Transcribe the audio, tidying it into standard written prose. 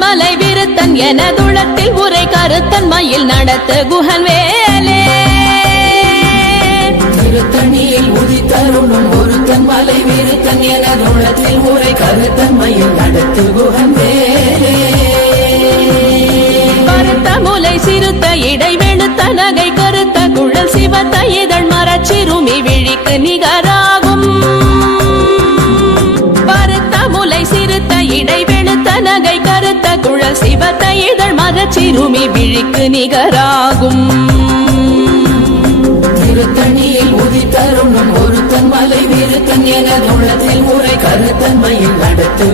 கருத்தன் மலை விருத்தன் எனதுளத்தில் உரை கருத்தன் மயில் நடத்து குஹன் வேலே திருத்தணியில் உதித்தருளும் ஒருத்தன் மலை விருத்தன் எனதுளத்தில் உரை கருத்தன் மயில் நடத்து குஹன் வேலே கருத்த முலை சிறுத்த இடை வெளுத்த நகை கருத்த குழல் சிவத்த இதழ் மரச்சிறுமி விழிக்கு நிகராகும் பருத்த முலை சிறுத்த இடை வெளுத்த நகை கருத்த குழல் சிவத்த இதழ் மரச்சிறுமி விழிக்கு நிகராகும் திருத்தணியில் உதித்தருளும் ஒருத்தன் மலை விருத்தன் எனதுளத்தில் உரை கருத்தன் மயில் நடத்து